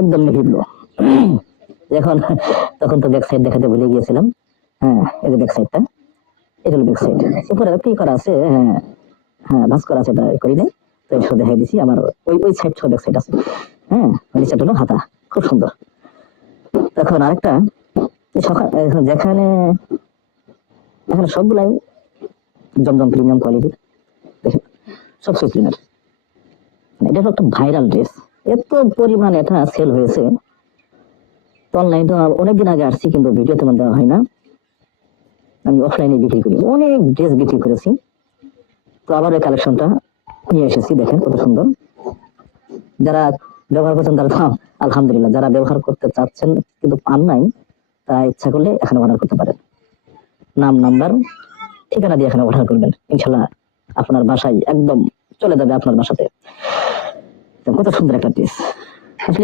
একদম navy blue. এখন তখন তো ব্যাক সাইড দেখাতে ভুলে গিয়েছিলাম। হ্যাঁ, এই যে ব্যাক সাইডটা, এটা হলো ব্যাক সাইড। উপরে কি করা আছে? হ্যাঁ হ্যাঁ, ভাঁজ করা আছে, এটা করি নাই তো, এটা দেখাই দিছি। আমার ওই ওই সাইড ব্যাক সাইড আছে। হ্যাঁ, নিচেটা হলো হাতা, খুব সুন্দর। এখন আরেকটা সকাল যেখানে এখানে সবগুলাই জমজম প্রিমিয়াম কোয়ালিটি, সব সুইফটলিনের। এটা হলো একটা ভাইরাল ড্রেস, এত পরিমাণ এটা সেল হয়েছে। তো অনলাইন তো অনেকদিন আগে আসছি, কিন্তু ভিডিও তেমন দেওয়া হয় না। আমি অফলাইনে বিক্রি করি, অনেক ড্রেস বিক্রি করেছি। তো আবার এই কালেকশনটা নিয়ে এসেছি, দেখেন কত সুন্দর। যারা ব্যবহার করছেন তারা আলহামদুলিল্লাহ, যারা ব্যবহার করতে চাচ্ছেন কিন্তু পান নাই, তারা ইচ্ছা করলে এখানে অর্ডার করতে পারেন। নাম, নাম্বার, ঠিকানা দিয়ে এখানে অর্ডার করবেন, ইনশাল্লাহ আপনার বাসায় একদম চলে যাবে, আপনার বাসাতে। কত সুন্দর একটা ড্রেস।